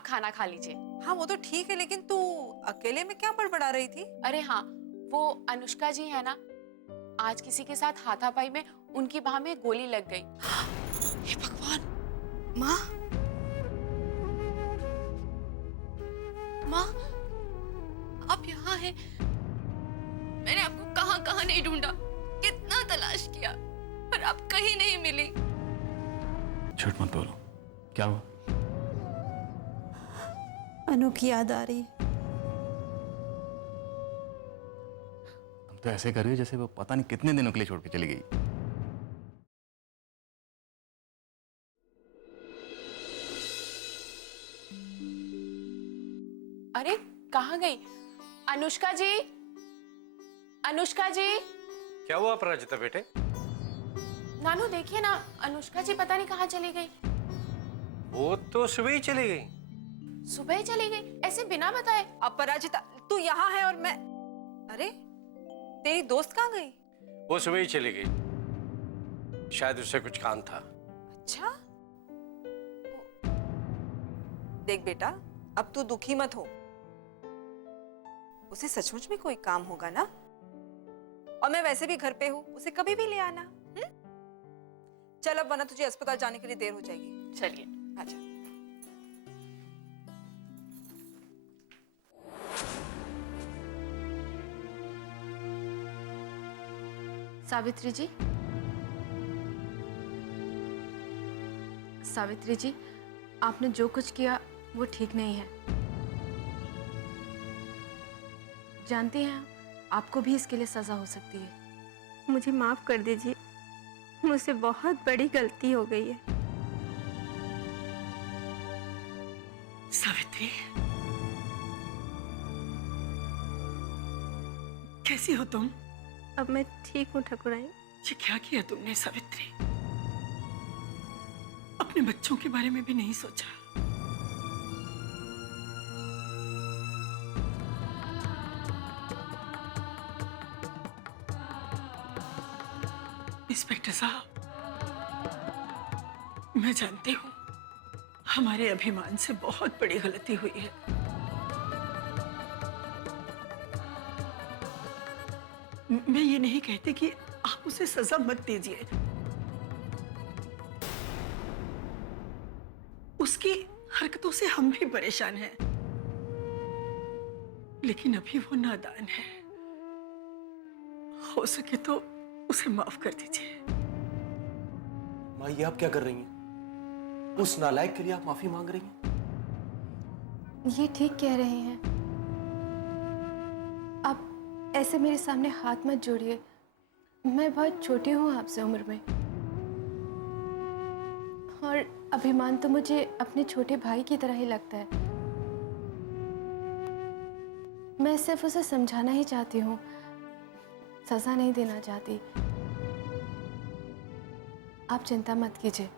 आप खाना खा लीजिए। हाँ वो तो ठीक है, लेकिन तू अकेले में क्या बड़बड़ा रही थी? अरे हाँ, वो अनुष्का जी है ना, आज किसी के साथ हाथापाई में उनकी बाह में गोली लग गई। हे भगवान! माँ, माँ, आप यहाँ हैं? मैंने आपको कहाँ कहाँ नहीं ढूंढा, कितना तलाश किया, पर आप कहीं नहीं मिली। झूठ मत बोलो, क्या हुआ? अनु की याद आ रही है। तुम तो ऐसे कर रही हो जैसे वो पता नहीं कितने दिनों के लिए छोड़ के चली गई। अरे कहाँ गई अनुष्का जी? अनुष्का जी! क्या हुआ अपराजिता बेटे? नानू देखिए ना, अनुष्का जी पता नहीं कहाँ चली गई। वो तो सुबह ही चली गई। सुबह ही चली गई, ऐसे बिना बताए। अपराजिता, तू यहाँ है और मैं... अरे, तेरी दोस्त कहाँ गई? वो सुबह ही चली गई, शायद उससे कुछ काम था। अच्छा, देख बेटा, अब तू दुखी मत हो। उसे सचमुच में कोई काम होगा ना, और मैं वैसे भी घर पे हूँ, उसे कभी भी ले आना। चल अब, वरना तुझे अस्पताल जाने के लिए देर हो जाएगी। चलिए। अच्छा। सावित्री जी, सावित्री जी, आपने जो कुछ किया वो ठीक नहीं है। जानती हैं, आपको भी इसके लिए सजा हो सकती है। मुझे माफ कर दीजिए, मुझसे बहुत बड़ी गलती हो गई है। सावित्री, कैसी हो तुम? अब मैं ठीक हूँ ठाकुराइन। ये क्या किया तुमने सावित्री? अपने बच्चों के बारे में भी नहीं सोचा। इंस्पेक्टर साहब, मैं जानती हूँ हमारे अभिमान से बहुत बड़ी गलती हुई है। मैं ये नहीं कहती कि आप उसे सजा मत दीजिए, उसकी हरकतों से हम भी परेशान हैं, लेकिन अभी वो नादान है। हो सके तो उसे माफ कर दीजिए। माँ, ये आप क्या कर रही हैं? उस नालायक के लिए आप माफी मांग रही हैं? ये ठीक कह रहे हैं। आप ऐसे मेरे सामने हाथ मत जोड़िए, मैं बहुत छोटी हूँ आपसे उम्र में, और अभिमान तो मुझे अपने छोटे भाई की तरह ही लगता है। मैं सिर्फ उसे समझाना ही चाहती हूँ, सजा नहीं देना चाहती। आप चिंता मत कीजिए,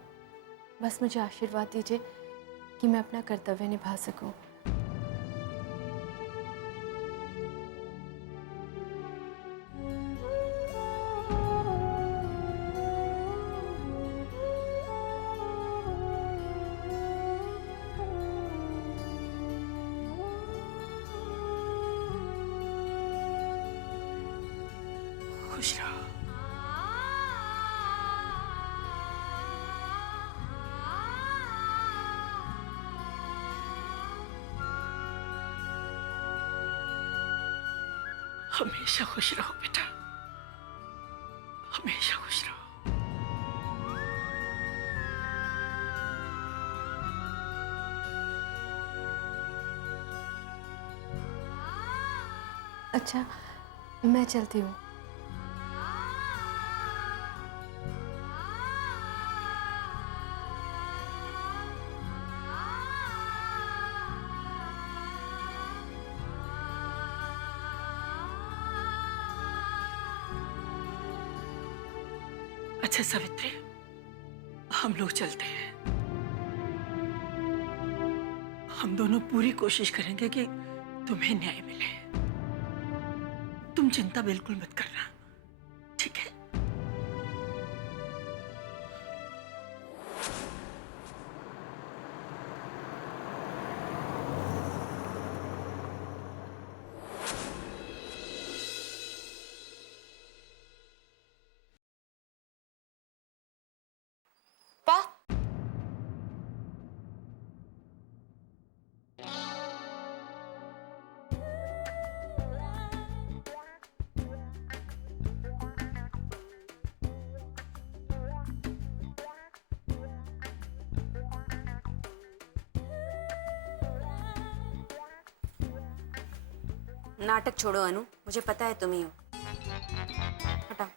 बस मुझे आशीर्वाद दीजिए कि मैं अपना कर्तव्य निभा सकूं। खुश रहो। हमेशा खुश रहो बेटा, हमेशा खुश रहो। अच्छा, मैं चलती हूँ। अच्छा सावित्री, हम लोग चलते हैं। हम दोनों पूरी कोशिश करेंगे कि तुम्हें न्याय मिले। तुम चिंता बिल्कुल मत करना, ठीक है? नाटक छोड़ो अनु, मुझे पता है तुम ही हो। हटाओ।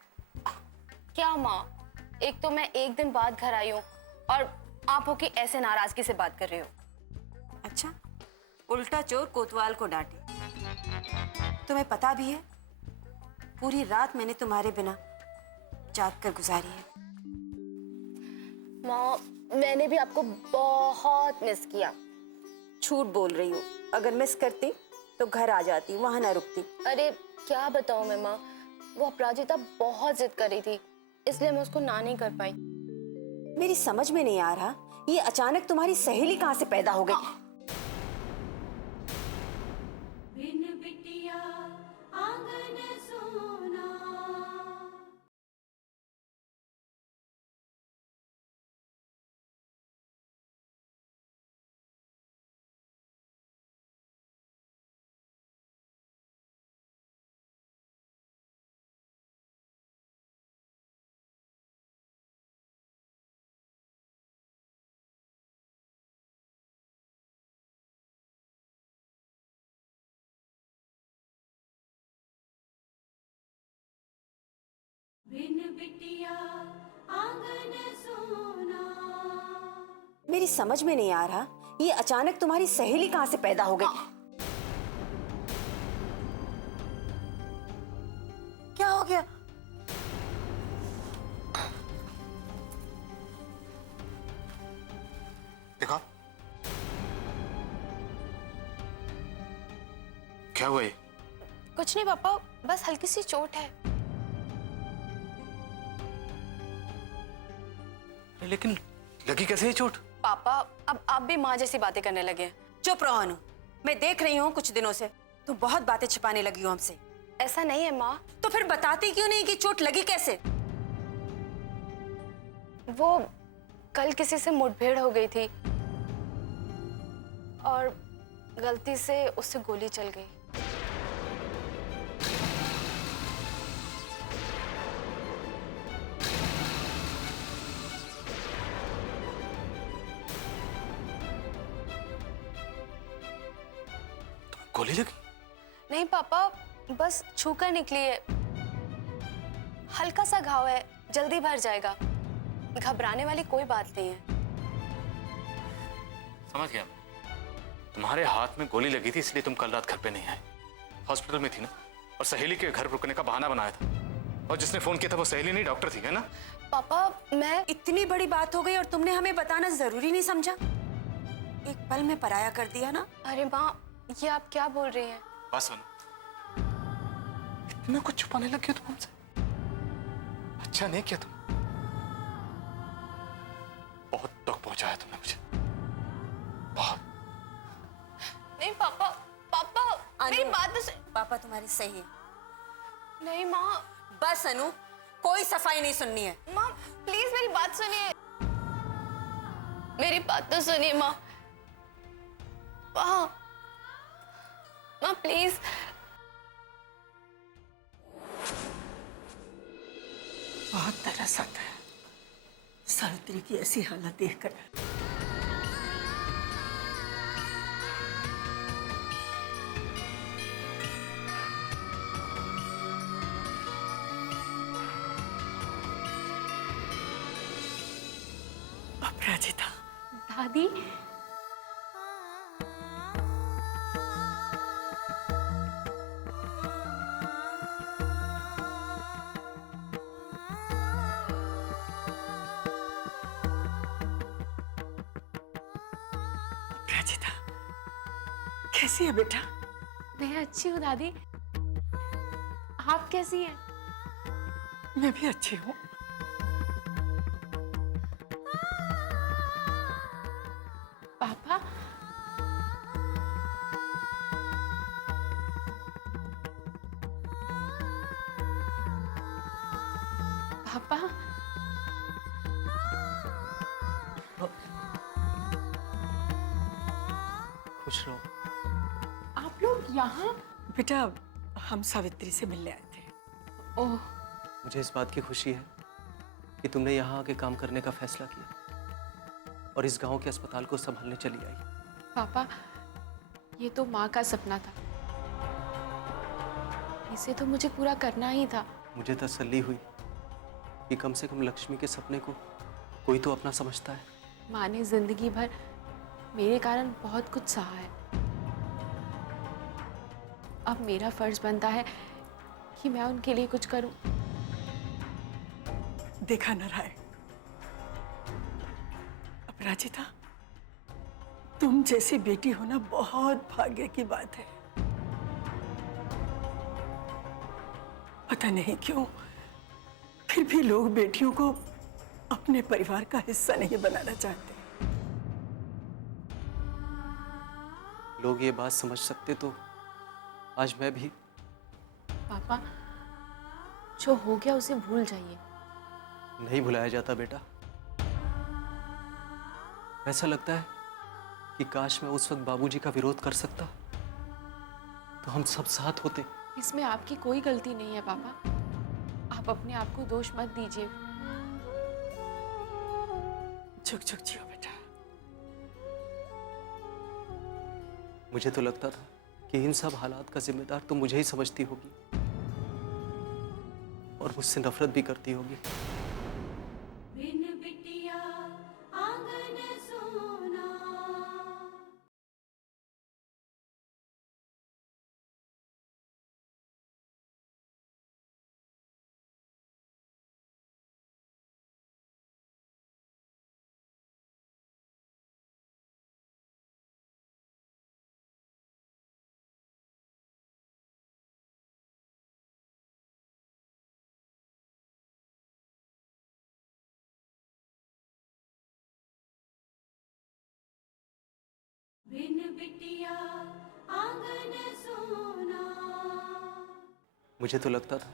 क्या माँ, एक तो मैं एक दिन बाद घर आई हूँ और आप हो कि ऐसे नाराजगी से बात कर रहे हो। अच्छा, उल्टा चोर कोतवाल को डांटे। तुम्हें पता भी है पूरी रात मैंने तुम्हारे बिना जाग कर गुजारी है। माँ, मैंने भी आपको बहुत मिस किया। झूठ बोल रही हो, अगर मिस करती तो घर आ जाती, वहां ना रुकती। अरे क्या बताऊँ मैं माँ, वो अपराजिता बहुत जिद कर रही थी, इसलिए मैं उसको ना नहीं कर पाई। मेरी समझ में नहीं आ रहा, ये अचानक तुम्हारी सहेली कहाँ से पैदा हो गई? मेरी समझ में नहीं आ रहा, ये अचानक तुम्हारी सहेली कहाँ से पैदा हो गई? क्या हो गया? देखा क्या हुआ ये? कुछ नहीं पापा, बस हल्की सी चोट है। लेकिन लगी कैसे ये चोट? पापा, अब आप भी माँ जैसी बातें करने लगे हैं। चुप रहो अनु, मैं देख रही हूँ कुछ दिनों से तुम बहुत बातें छिपाने लगी हो हमसे। ऐसा नहीं है माँ। तो फिर बताती क्यों नहीं कि चोट लगी कैसे? वो कल किसी से मुठभेड़ हो गई थी और गलती से उससे गोली चल गई। गोली लगी? नहीं पापा, बस छूकर निकली है। हल्का सा घाव है, जल्दी भर जाएगा। घबराने वाली कोई बात नहीं है। समझ गया मैं। तुम्हारे हाथ में गोली लगी थी इसलिए तुम कल रात घर पे नहीं आए, हॉस्पिटल में थी ना, और सहेली के घर रुकने का बहाना बनाया था, और जिसने फोन किया था वो सहेली नहीं डॉक्टर थी, है ना? पापा, मैं इतनी बड़ी बात हो गई और तुमने हमें बताना जरूरी नहीं समझा? एक पल में पराया कर दिया ना। अरे माँ, ये आप क्या बोल रही हैं? बस सुनो, इतना कुछ छुपाने लग गए तुम हमसे? अच्छा नहीं किया तुम, बहुत दुख पहुंचाया तुमने मुझे, बहुत। नहीं पापा, पापा मेरी बात तो पापा तुम्हारी सही है। नहीं माँ। बस अनु, कोई सफाई नहीं सुननी है। माँ प्लीज मेरी बात सुनिए, मेरी बात तो सुनिए माँ। माँ, माँ प्लीज। बहुत तरस आता है सावित्री की ऐसी हालत देखकर। अपराजिता, दादी, अपराजिता कैसी है बेटा? मैं अच्छी हूँ दादी, आप कैसी हैं? मैं भी अच्छी हूँ। पापा, पापा, खुश रहो। आप लोग यहाँ? बेटा, हम सावित्री से मिलने आए थे। ओह, मुझे इस बात की खुशी है कि तुमने यहाँ आके काम करने का फैसला किया और इस गांव के अस्पताल को संभालने चली आई। पापा, ये तो माँ का सपना था, इसे तो मुझे पूरा करना ही था। मुझे तसल्ली हुई कि कम से कम लक्ष्मी के सपने को कोई तो अपना समझता है। माँ ने जिंदगी भर मेरे कारण बहुत कुछ सहा है। अब मेरा फर्ज बनता है कि मैं उनके लिए कुछ करूं। देखा नारायण, अपराजिता, तुम जैसी बेटी होना बहुत भाग्य की बात है। पता नहीं क्यों फिर भी लोग बेटियों को अपने परिवार का हिस्सा नहीं बनाना चाहते। लोग ये बात समझ सकते तो आज मैं भी। पापा, जो हो गया उसे भूल जाइए। नहीं भुलाया जाता बेटा। ऐसा लगता है कि काश मैं उस वक्त बाबूजी का विरोध कर सकता तो हम सब साथ होते। इसमें आपकी कोई गलती नहीं है पापा। आप अपने आप को दोष मत दीजिए। झुक झुक जियो बेटा। मुझे तो लगता था कि इन सब हालात का जिम्मेदार तो मुझे ही समझती होगी और मुझसे नफरत भी करती होगी। मुझे तो लगता था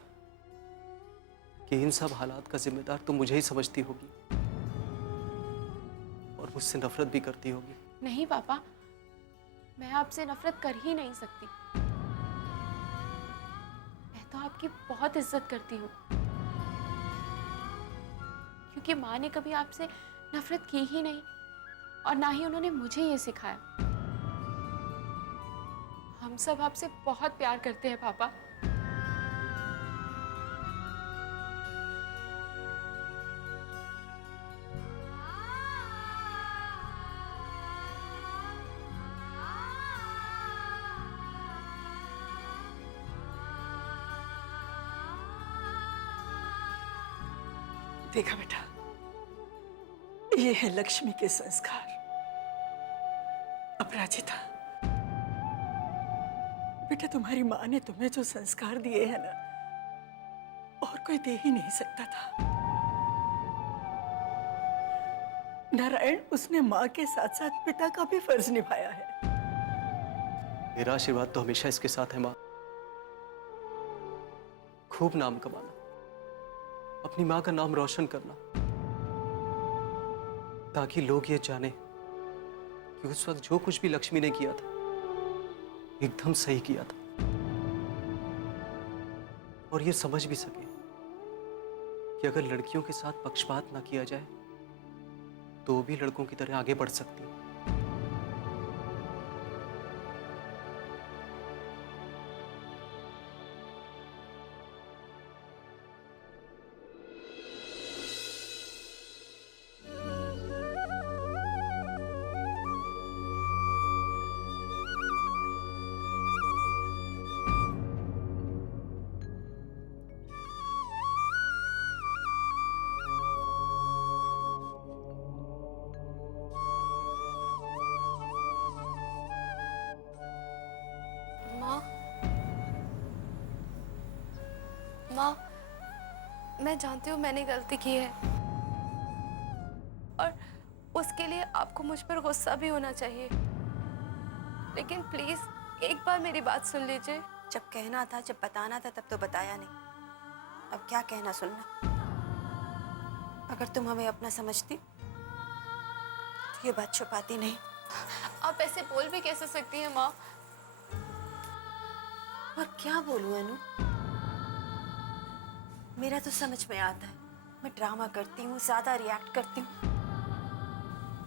कि इन सब हालात का जिम्मेदार तो मुझे ही समझती होगी और मुझसे नफरत भी करती होगी। नहीं पापा, मैं आपसे नफरत कर ही नहीं सकती। मैं तो आपकी बहुत इज्जत करती हूँ, क्योंकि माँ ने कभी आपसे नफरत की ही नहीं और ना ही उन्होंने मुझे ये सिखाया। हम सब आपसे बहुत प्यार करते हैं पापा। देखा बेटा, ये है लक्ष्मी के संस्कार। अपराजिता, बेटा तुम्हारी माँ ने तुम्हें जो संस्कार दिए हैं ना, और कोई दे ही नहीं सकता था। नारायण, उसने माँ के साथ साथ पिता का भी फर्ज निभाया है। मेरा आशीर्वाद तो हमेशा इसके साथ है माँ। खूब नाम कमाना, अपनी माँ का नाम रोशन करना, ताकि लोग ये जाने कि उस वक्त जो कुछ भी लक्ष्मी ने किया था एकदम सही किया था, और ये समझ भी सके कि अगर लड़कियों के साथ पक्षपात ना किया जाए तो वो भी लड़कों की तरह आगे बढ़ सकती है। माँ, मैं जानती हूँ मैंने गलती की है और उसके लिए आपको मुझ पर गुस्सा भी होना चाहिए, लेकिन प्लीज एक बार मेरी बात सुन लीजिए। जब कहना था, जब बताना था, तब तो बताया नहीं। अब क्या कहना सुनना? अगर तुम हमें अपना समझती तो ये बात छुपाती नहीं। आप ऐसे बोल भी कैसे सकती हैं माँ? और क्या बोलूं अनु? मेरा तो समझ में आता है, मैं ड्रामा करती हूँ, ज्यादा रिएक्ट करती हूँ,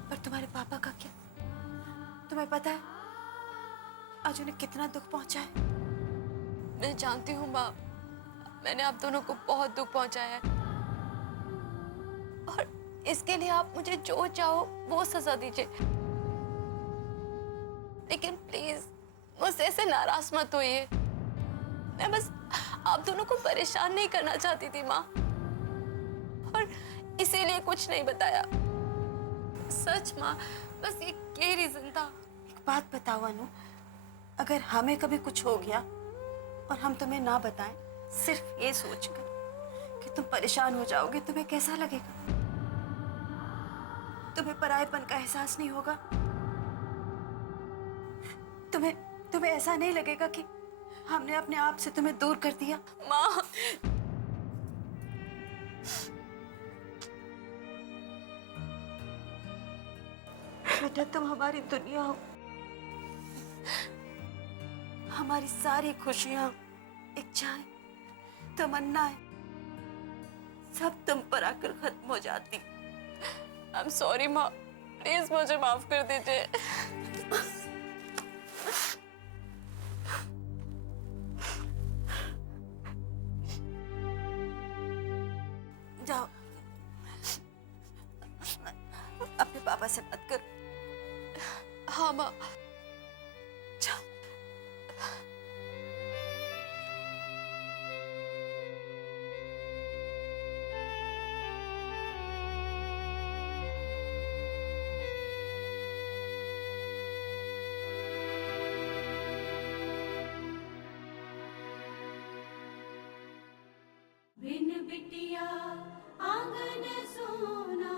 पर तुम्हारे पापा का क्या? तुम्हें पता है आज उन्हें कितना दुख पहुंचा है? मैं जानती हूँ माँ, मैंने आप दोनों को बहुत दुख पहुंचाया है और इसके लिए आप मुझे जो चाहो वो सजा दीजिए, लेकिन प्लीज मुझसे ऐसे नाराज मत होइए। मैं बस आप दोनों को परेशान नहीं करना चाहती थी माँ, और इसीलिए कुछ नहीं बताया। सच माँ, बस ये रीजन था। एक बात बताओ अनु, अगर हमें कभी कुछ हो गया और हम तुम्हें ना बताएं, सिर्फ ये सोचकर कि तुम परेशान हो जाओगे, तुम्हें कैसा लगेगा? तुम्हें परायेपन का एहसास नहीं होगा? तुम्हें ऐसा नहीं लगेगा कि हमने अपने आप से तुम्हें दूर कर दिया? माँ, बेटा, तुम हमारी दुनिया हो, हमारी सारी खुशियां, इच्छाएं, तमन्नाएं सब तुम पर आकर खत्म हो जाती। आई एम सॉरी माँ, प्लीज मुझे माफ कर दीजिए। जाओ, अपने पापा से बात करो। हाँ माँ। जाओ। बिन बिटिया आंगन सोना।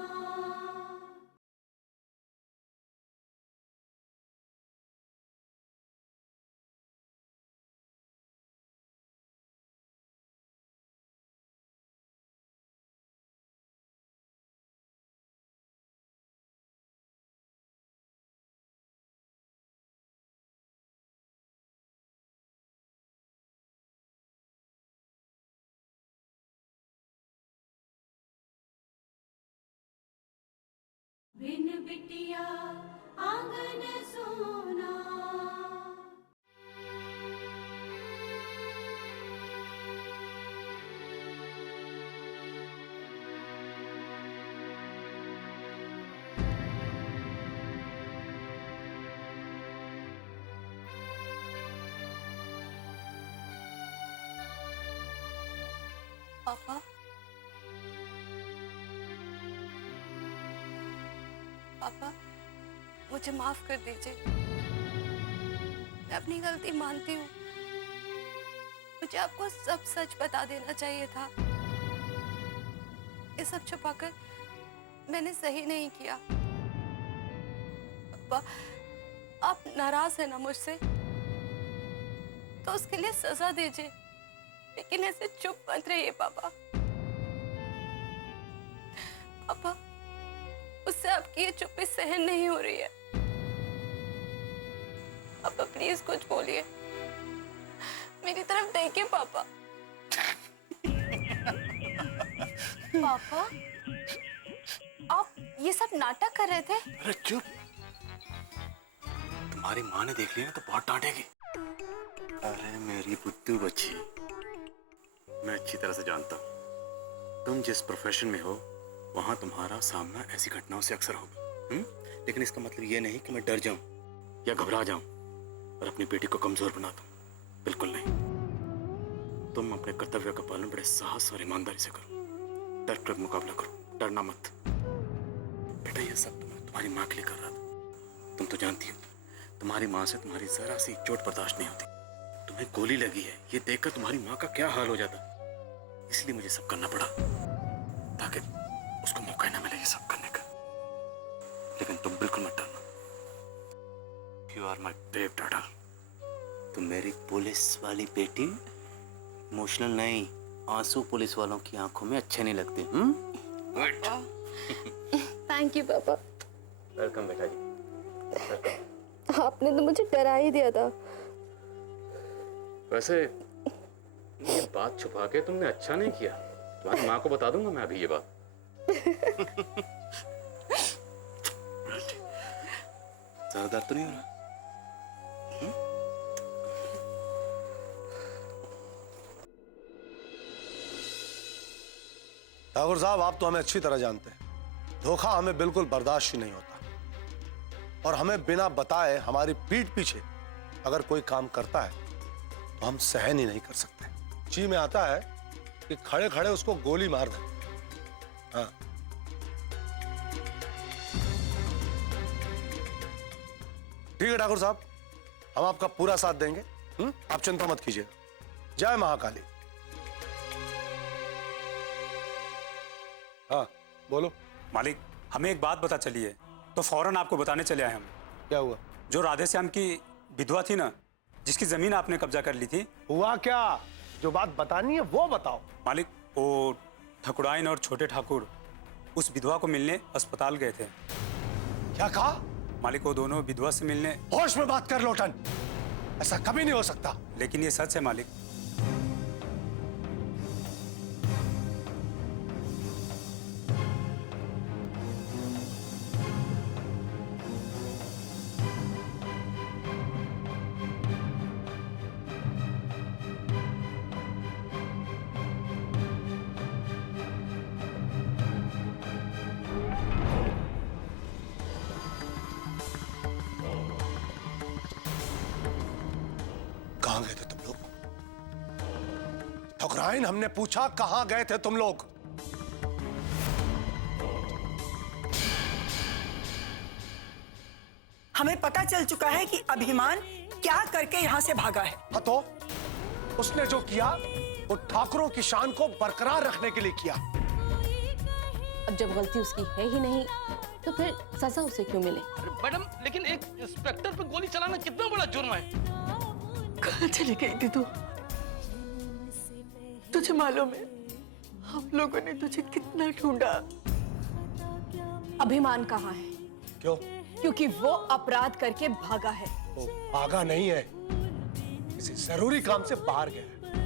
बिन बिटिया आंगन सोना। पापा, पापा मुझे माफ कर दीजिए। मैं अपनी गलती मानती हूँ। मुझे आपको सब सच बता देना चाहिए था। ये सब छुपाकर मैंने सही नहीं किया। पापा, आप नाराज है ना मुझसे, तो उसके लिए सजा दीजिए, लेकिन ऐसे चुप मत रहिए पापा। पापा, उससे आपकी ये चुप्पी सहन नहीं हो रही है। पापा प्लीज कुछ बोलिए, मेरी तरफ देखिए पापा। पापा, आप ये सब नाटक कर रहे थे? अरे चुप, तुम्हारी माँ ने देख लिया ना तो बहुत डांटेगी। अरे मेरी बुद्धू बच्ची, मैं अच्छी तरह से जानता हूँ तुम जिस प्रोफेशन में हो वहां तुम्हारा सामना ऐसी घटनाओं से अक्सर होगा। लेकिन इसका मतलब ये नहीं कि मैं डर जाऊं या घबरा जाऊं और अपनी बेटी को कमजोर बना दूं। बिल्कुल नहीं। तुम अपने कर्तव्य का पालन बड़े साहस और ईमानदारी से करो। डर कर मुकाबला करो, डरना मत। बेटा ये सब तुम्हारी माँ के लिए कर रहा था। तुम तो जानती हो तुम्हारी माँ से तुम्हारी जरा सी चोट बर्दाश्त नहीं होती। तुम्हें गोली लगी है ये देखकर तुम्हारी माँ का क्या हाल हो जाता। इसलिए मुझे सब करना पड़ा ताकि उसको मौका ना मिले ये सब करने का। लेकिन तुम बिल्कुल मत डरना। You are my brave daughter. तुम मेरी पुलिस वाली बेटी। इमोशनल नहीं, आंसू पुलिस वालों की आंखों में अच्छे नहीं लगते। थैंक यू पापा। वेलकम बेटा जी। आपने तो मुझे डरा ही दिया था। वैसे ये बात छुपा के तुमने अच्छा नहीं किया। तुम्हारी माँ को बता दूंगा मैं अभी ये बात। ज्यादा दर्द तो नहीं हो रहा? ठाकुर साहब, आप तो हमें अच्छी तरह जानते हैं, धोखा हमें बिल्कुल बर्दाश्त ही नहीं होता। और हमें बिना बताए हमारी पीठ पीछे अगर कोई काम करता है तो हम सहन ही नहीं कर सकते। जी में आता है कि खड़े खड़े उसको गोली मार दें। हाँ, ठीक है ठाकुर साहब, हम आपका पूरा साथ देंगे। आप चिंता मत कीजिएगा। जय महाकाली। हाँ बोलो। मालिक, हमें एक बात पता चली है तो फौरन आपको बताने चले आए हम। क्या हुआ? जो राधेश्याम की विधवा थी ना, जिसकी जमीन आपने कब्जा कर ली थी। हुआ क्या? जो बात बतानी है वो बताओ। मालिक, वो ठकुराइन और छोटे ठाकुर उस विधवा को मिलने अस्पताल गए थे। क्या कहा? मालिक, वो दोनों विधवा से मिलने। होश में बात कर लोटन, ऐसा कभी नहीं हो सकता। लेकिन ये सच है मालिक। कहां गए थे तुम लोग? ठकुराइन, हमने पूछा कहां गए थे तुम लोग? हमें पता चल चुका है कि अभिमान क्या करके यहाँ से भागा है। हाँ तो उसने जो किया वो ठाकुरों की शान को बरकरार रखने के लिए किया। अब जब गलती उसकी है ही नहीं तो फिर सजा उसे क्यों मिले? मैडम, लेकिन एक इंस्पेक्टर पे गोली चलाना कितना बड़ा जुर्म है। कहाँ चली गई थी तू? तुझे मालूम है हम लोगों ने तुझे कितना ढूंढा। अभिमान कहाँ है? क्यों? क्योंकि वो अपराध करके भागा है। वो भागा नहीं है, किसी जरूरी काम से बाहर गया है।